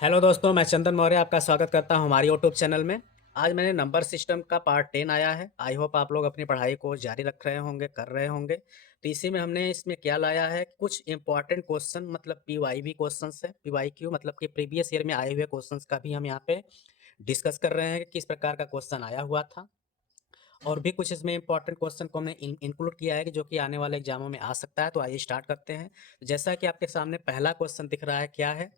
Hello दोस्तों, मैं चंदन मौर्य आपका स्वागत करता हूं हमारे यूट्यूब चैनल में। आज मैंने नंबर सिस्टम का पार्ट 10 आया है। आई होप आप लोग अपनी पढ़ाई को जारी रख रहे होंगे, कर रहे होंगे। तो इसी में हमने इसमें क्या लाया है, कुछ इंपॉर्टेंट क्वेश्चन मतलब पीवाईबी क्वेश्चंस है, पीवाईक्यू मतलब कि प्रीवियस ईयर में आए हुए क्वेश्चंस का भी हम यहाँ पे डिस्कस कर रहे हैं कि किस प्रकार का क्वेश्चन आया हुआ था। और भी कुछ इसमें इंपॉर्टेंट क्वेश्चन को हमने इंक्लूड किया है कि जो कि आने वाले एग्जामों में आ सकता है। तो आइए स्टार्ट करते हैं। जैसा कि आपके सामने पहला क्वेश्चन दिख रहा है, क्या है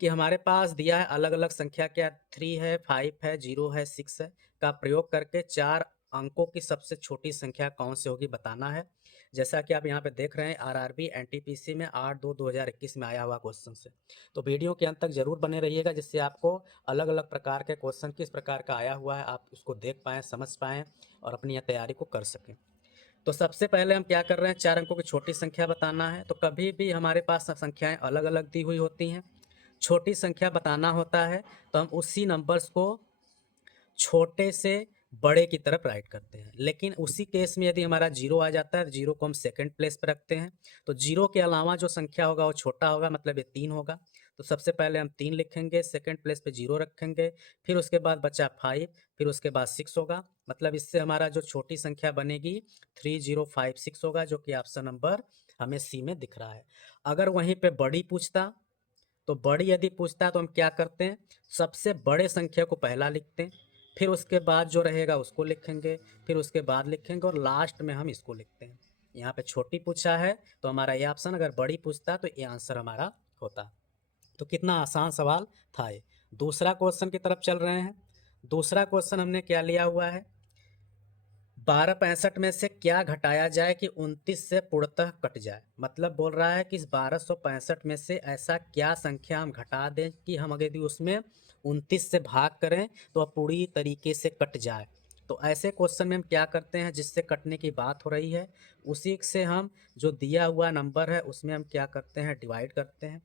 कि हमारे पास दिया है अलग-अलग संख्या, क्या 3 है, 5 है, 0 है, 6 है, का प्रयोग करके 4 अंकों की सबसे छोटी संख्या कौन सी होगी बताना है। जैसा कि आप यहाँ पे देख रहे हैं, आरआरबी एनटीपीसी में 8/2/2021 में आया हुआ क्वेश्चन से। तो वीडियो के अंत तक जरूर बने रहिएगा, जिससे आपको अलग-अलग प्रकार के क्वेश्चन किस प्रकार का आया हुआ है आप उसको देख पाएँ, समझ पाएँ और अपनी यह तैयारी को कर सकें। तो सबसे पहले हम क्या कर रहे हैं, 4 अंकों की छोटी संख्या बताना है। तो कभी भी हमारे पास संख्याएँ अलग-अलग दी हुई होती हैं। छोटी संख्या बताना होता है तो हम उसी नंबर्स को छोटे से बड़े की तरफ राइट करते हैं। लेकिन उसी केस में यदि हमारा जीरो आ जाता है तो जीरो को हम सेकंड प्लेस पे रखते हैं। तो जीरो के अलावा जो संख्या होगा वो छोटा होगा, मतलब ये 3 होगा। तो सबसे पहले हम 3 लिखेंगे, सेकंड प्लेस पे जीरो रखेंगे, फिर उसके बाद बचा 5, फिर उसके बाद 6 होगा। मतलब इससे हमारा जो छोटी संख्या बनेगी 3056 होगा, जो कि ऑप्शन नंबर हमें सी में दिख रहा है। अगर वहीं पे बड़ी पूछता, तो बड़ी यदि पूछता है तो हम क्या करते हैं, सबसे बड़े संख्या को पहला लिखते हैं, फिर उसके बाद जो रहेगा उसको लिखेंगे, फिर उसके बाद लिखेंगे और लास्ट में हम इसको लिखते हैं। यहाँ पे छोटी पूछा है तो हमारा ये ऑप्शन, अगर बड़ी पूछता तो ये आंसर हमारा होता। तो कितना आसान सवाल था ये। दूसरा क्वेश्चन की तरफ चल रहे हैं। दूसरा क्वेश्चन हमने क्या लिया हुआ है, 1265 में से क्या घटाया जाए कि 29 से पूर्णतः कट जाए। मतलब बोल रहा है कि इस 1265 में से ऐसा क्या संख्या हम घटा दें कि हम अगर यदि उसमें 29 से भाग करें तो वह पूरी तरीके से कट जाए। तो ऐसे क्वेश्चन में हम क्या करते हैं, जिससे कटने की बात हो रही है उसी से हम जो दिया हुआ नंबर है उसमें हम क्या करते हैं, डिवाइड करते हैं।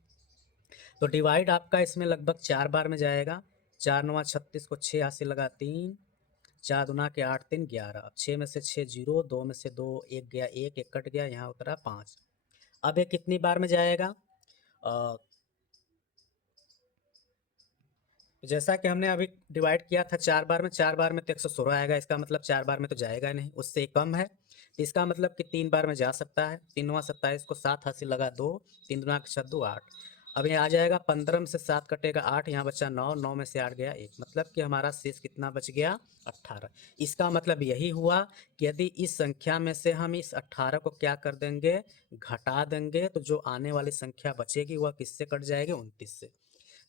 तो डिवाइड आपका इसमें लगभग 4 बार में जाएगा। 4 9 36 को 6 हाथ से लगा 3, 4 दूना के 8 3 11। अब 6 में से 6 जीरो, 2 में से 2 1 गया, 1 1 कट गया, यहाँ उतरा 5। अब ये कितनी बार में जाएगा, जैसा कि हमने अभी डिवाइड किया था 4 बार में, 4 बार में तो 116 आएगा। इसका मतलब 4 बार में तो जाएगा ही नहीं, उससे कम है। तो इसका मतलब कि 3 बार में जा सकता है। 3 9 27 को 7 हाथ से लगा 2, 3 दूना के 6 2 8। अब ये आ जाएगा 15 में से 7 कटेगा 8, यहाँ बचा 9, 9 में से 8 गया 1। मतलब कि हमारा शेष कितना बच गया, 18। इसका मतलब यही हुआ कि यदि इस संख्या में से हम इस 18 को क्या कर देंगे, घटा देंगे, तो जो आने वाली संख्या बचेगी वह किससे कट जाएगी, 29 से।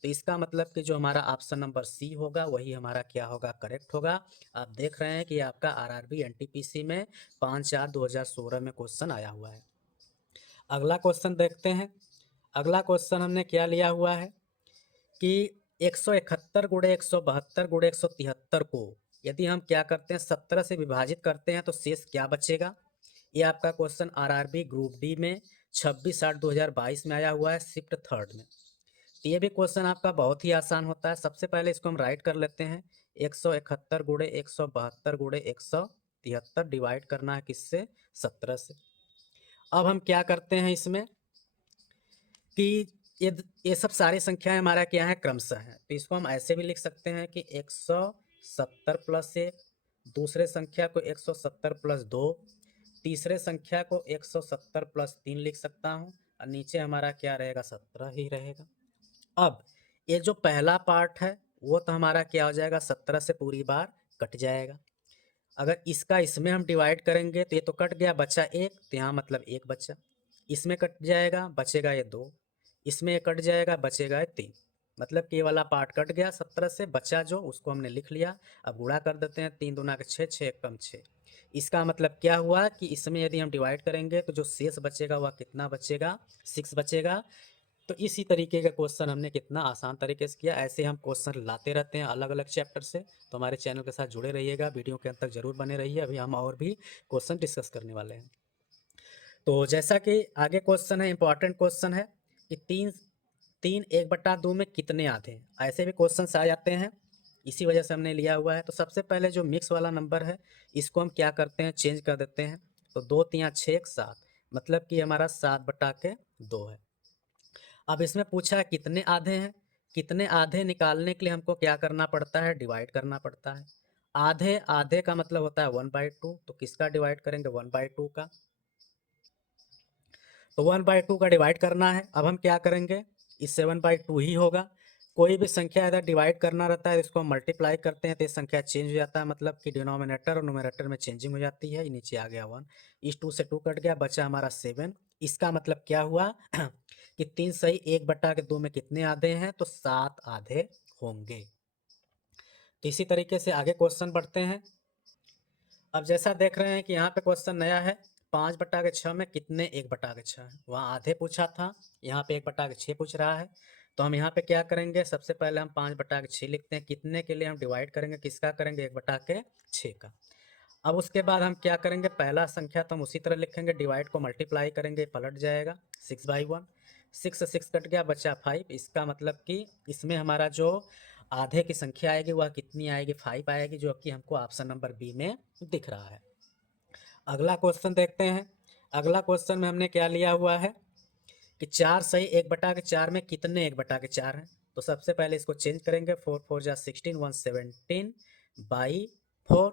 तो इसका मतलब कि जो हमारा ऑप्शन नंबर सी होगा वही हमारा क्या होगा, करेक्ट होगा। आप देख रहे हैं कि आपका आरआरबी एनटीपीसी में 5/4/2016 में क्वेश्चन आया हुआ है। अगला क्वेश्चन देखते हैं। अगला क्वेश्चन हमने क्या लिया हुआ है कि 171 गुणे 172 गुणे 173 को यदि हम क्या करते हैं, 17 से विभाजित करते हैं तो शेष क्या बचेगा। ये आपका क्वेश्चन आरआरबी ग्रुप डी में 26/8/2022 में आया हुआ है, शिफ्ट थर्ड में। तो ये भी क्वेश्चन आपका बहुत ही आसान होता है। सबसे पहले इसको हम राइट कर लेते हैं, 171 गुणे 172 गुणे 173 डिवाइड करना है किससे, 17 से। अब हम क्या करते हैं इसमें कि ये सब सारी संख्याएं हमारा क्या है, क्रमशः है। तो इसको हम ऐसे भी लिख सकते हैं कि 170 प्लस 1, दूसरे संख्या को 170 प्लस 2, तीसरे संख्या को 170 प्लस 3 लिख सकता हूँ, और नीचे हमारा क्या रहेगा, 17 ही रहेगा। अब ये जो पहला पार्ट है वो तो हमारा क्या हो जाएगा, 17 से पूरी बार कट जाएगा। अगर इसका इसमें हम डिवाइड करेंगे तो ये तो कट गया, बचा 1, तो यहाँ मतलब 1 बचा। इसमें कट जाएगा, बचेगा ये 2, इसमें ये कट जाएगा, बचेगा ये 3। मतलब कि ये वाला पार्ट कट गया 17 से, बचा जो उसको हमने लिख लिया। अब गुणा कर देते हैं, 3 दूना के 6, 6 कम 6। इसका मतलब क्या हुआ कि इसमें यदि हम डिवाइड करेंगे तो जो शेष बचेगा वह कितना बचेगा, 6 बचेगा। तो इसी तरीके का क्वेश्चन हमने कितना आसान तरीके से किया। ऐसे हम क्वेश्चन लाते रहते हैं अलग अलग चैप्टर से। तो हमारे चैनल के साथ जुड़े रहिएगा, वीडियो के अंत तक जरूर बने रहिए। अभी हम और भी क्वेश्चन डिस्कस करने वाले हैं। तो जैसा कि आगे क्वेश्चन है, इंपॉर्टेंट क्वेश्चन है कि तीन तीन 1/2 में कितने आधे हैं। ऐसे भी क्वेश्चन आ जाते हैं, इसी वजह से हमने लिया हुआ है। तो सबसे पहले जो मिक्स वाला नंबर है इसको हम क्या करते हैं, चेंज कर देते हैं। तो 2 3 6 7, मतलब कि हमारा 7/2 है। अब इसमें पूछा है कितने आधे हैं, कितने आधे निकालने के लिए हमको क्या करना पड़ता है, डिवाइड करना पड़ता है। आधे आधे का मतलब होता है 1/2, तो किसका डिवाइड करेंगे, 1/2 का। तो 1/2 का डिवाइड करना है। अब हम क्या करेंगे, इससे 1/2 ही होगा। कोई भी संख्या अगर डिवाइड करना रहता है इसको हम मल्टीप्लाई करते हैं तो ये संख्या चेंज हो जाता है, मतलब कि डिनोमिनेटर और नोमिनेटर में चेंजिंग हो जाती है। ये नीचे आ गया 1, इस 2 से 2 कट गया, बचा हमारा 7। इसका मतलब क्या हुआ कि 3 सही 1/2 में कितने आधे हैं, तो 7 आधे होंगे। तो इसी तरीके से आगे क्वेश्चन बढ़ते हैं। अब जैसा देख रहे हैं कि यहाँ पे क्वेश्चन नया है, 5/6 में कितने 1/6 है। वहाँ आधे पूछा था, यहाँ पे 1/6 पूछ रहा है। तो हम यहाँ पे क्या करेंगे, सबसे पहले हम 5/6 लिखते हैं। कितने के लिए हम डिवाइड करेंगे, किसका करेंगे, 1/6 का। अब उसके बाद हम क्या करेंगे, पहला संख्या तो हम उसी तरह लिखेंगे, डिवाइड को मल्टीप्लाई करेंगे, पलट जाएगा 6/1। 6 से 6 कट गया, बचा 5। इसका मतलब कि इसमें हमारा जो आधे की संख्या आएगी वह कितनी आएगी, 5 आएगी, जो कि हमको ऑप्शन नंबर बी में दिख रहा है। अगला क्वेश्चन देखते हैं। अगला क्वेश्चन में हमने क्या लिया हुआ है कि 4 सही 1/4 में कितने 1/4 हैं। तो सबसे पहले इसको चेंज करेंगे, 4 4 जा 16, 117/4।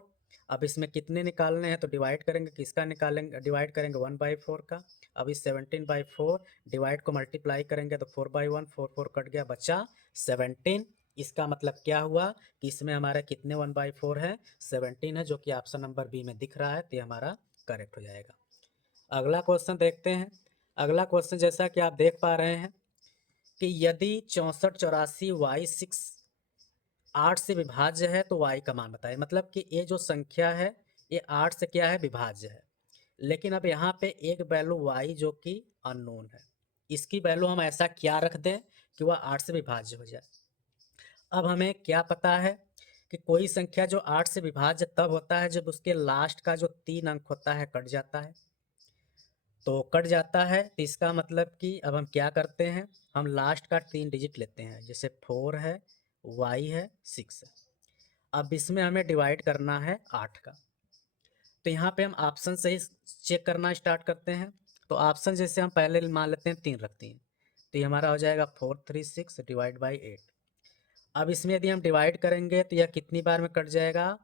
अब इसमें कितने निकालने हैं, तो डिवाइड करेंगे, किसका निकालेंगे, डिवाइड करेंगे 1/4 का। अब इस 17/4 डिवाइड को मल्टीप्लाई करेंगे तो 4/1, 4 4 कट गया, बचा 17। इसका मतलब क्या हुआ कि इसमें हमारा कितने 1/4 है, 17 है, जो कि ऑप्शन नंबर बी में दिख रहा है। तो ये हमारा करेक्ट हो जाएगा। अगला क्वेश्चन देखते हैं। अगला क्वेश्चन जैसा कि आप देख पा रहे हैं कि यदि 64 84 y6 8 से विभाज्य है तो y का मान बताएं। मतलब कि ये जो संख्या है ये 8 से क्या है, विभाज्य है। लेकिन अब यहाँ पे एक वैल्यू y जो कि अननोन है, इसकी वैल्यू हम ऐसा क्या रख दें कि वह 8 से विभाज्य हो जाए। अब हमें क्या पता है कि कोई संख्या जो 8 से विभाज्य तब होता है जब उसके लास्ट का जो 3 अंक होता है कट जाता है। तो कट जाता है तो इसका मतलब कि अब हम क्या करते हैं, हम लास्ट का 3 डिजिट लेते हैं, जैसे 4 है, y है, 6 है। अब इसमें हमें डिवाइड करना है 8 का। तो यहाँ पे हम ऑप्शन से ही चेक करना स्टार्ट करते हैं। तो ऑप्शन जैसे हम पहले मान लेते हैं 3 रखते हैं, तो ये हमारा हो जाएगा 436/8। अब इसमें यदि हम डिवाइड करेंगे तो यह कितनी बार में कट जाएगा,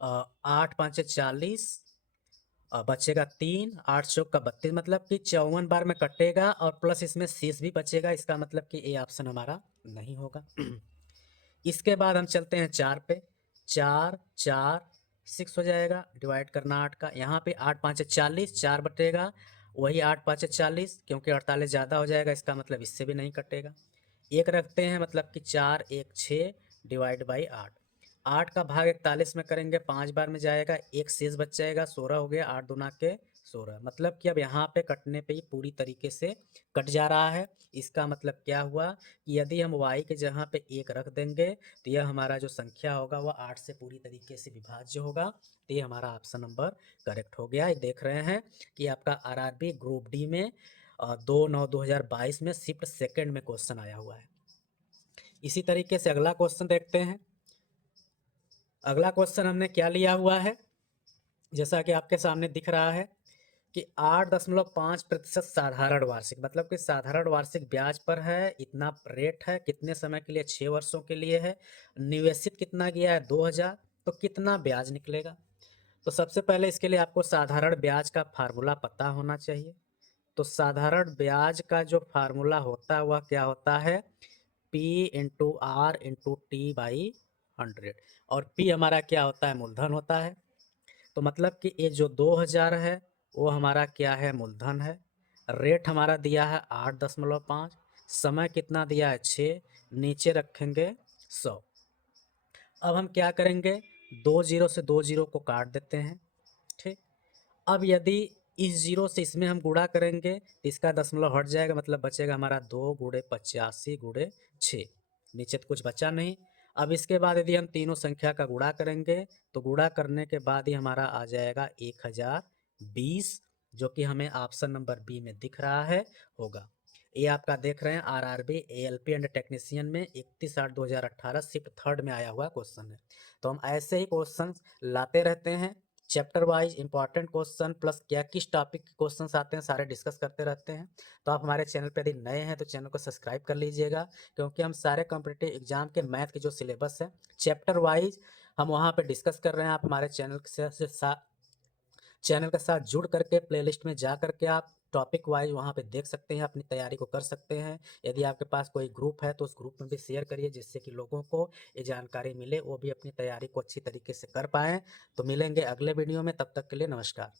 8 5 40, बचेगा 3, 8 चौक का 32, मतलब कि 54 बार में कटेगा और प्लस इसमें शेष भी बचेगा। इसका मतलब कि ये ऑप्शन हमारा नहीं होगा। इसके बाद हम चलते हैं 4 पे, 4 4 6 हो जाएगा, डिवाइड करना 8 का। यहाँ पे 8 5 40, 4 बटेगा, वही 8 5 40, क्योंकि 48 ज़्यादा हो जाएगा, इसका मतलब इससे भी नहीं कटेगा। एक रखते हैं, मतलब कि 4 1 6 डिवाइड बाई 8। 8 का भाग 41 में करेंगे, 5 बार में जाएगा, एक शेष बच जाएगा, 16 हो गया, 8 दूना के 16। मतलब कि अब यहाँ पे कटने पे ही पूरी तरीके से कट जा रहा है। इसका मतलब क्या हुआ कि यदि हम y के जगह पे 1 रख देंगे तो यह हमारा जो संख्या होगा वह 8 से पूरी तरीके से विभाज्य होगा। तो ये हमारा ऑप्शन नंबर करेक्ट हो गया। ये देख रहे हैं कि आपका आरआरबी ग्रुप डी में 2/9/2022 में शिफ्ट सेकंड में क्वेश्चन आया हुआ है। इसी तरीके से अगला क्वेश्चन देखते हैं। अगला क्वेश्चन हमने क्या लिया हुआ है, जैसा कि आपके सामने दिख रहा है कि 8.5% साधारण वार्षिक, मतलब कि साधारण वार्षिक ब्याज पर है, इतना रेट है, कितने समय के लिए, 6 वर्षों के लिए है, निवेशित कितना गया है, 2000, तो कितना ब्याज निकलेगा। तो सबसे पहले इसके लिए आपको साधारण ब्याज का फार्मूला पता होना चाहिए। तो साधारण ब्याज का जो फार्मूला होता है वह क्या होता है, P/R/T/100। और P हमारा क्या होता है, मूलधन होता है। तो मतलब कि ये जो 2000 है वो हमारा क्या है, मूलधन है। रेट हमारा दिया है 8.5, समय कितना दिया है 6, नीचे रखेंगे 100। अब हम क्या करेंगे, 2 जीरो से 2 जीरो को काट देते हैं, ठीक। अब यदि इस जीरो से इसमें हम गुणा करेंगे तो इसका दशमलव हट जाएगा, मतलब बचेगा हमारा 2 गुणे 85 गुणे 6, नीचे तो कुछ बचा नहीं। अब इसके बाद यदि हम तीनों संख्या का गुणा करेंगे तो गुणा करने के बाद ही हमारा आ जाएगा 1020, जो कि हमें ऑप्शन नंबर बी में दिख रहा है होगा। ये आपका देख रहे हैं आरआरबी एएलपी एंड टेक्नीशियन में 31/8/2018 शिफ्ट थर्ड में आया हुआ क्वेश्चन है। तो हम ऐसे ही क्वेश्चन लाते रहते हैं, chapter wise important question plus क्या किस टॉपिक के क्वेश्चन आते हैं सारे डिस्कस करते रहते हैं। तो आप हमारे चैनल पे यदि नए हैं तो चैनल को सब्सक्राइब कर लीजिएगा, क्योंकि हम सारे कॉम्पिटिटिव एग्जाम के मैथ के जो सिलेबस है चैप्टर वाइज हम वहाँ पे डिस्कस कर रहे हैं। आप हमारे चैनल के साथ जुड़ करके प्लेलिस्ट में जा करके आप टॉपिक वाइज वहाँ पे देख सकते हैं, अपनी तैयारी को कर सकते हैं। यदि आपके पास कोई ग्रुप है तो उस ग्रुप में भी शेयर करिए, जिससे कि लोगों को ये जानकारी मिले, वो भी अपनी तैयारी को अच्छी तरीके से कर पाएँ। तो मिलेंगे अगले वीडियो में, तब तक के लिए नमस्कार।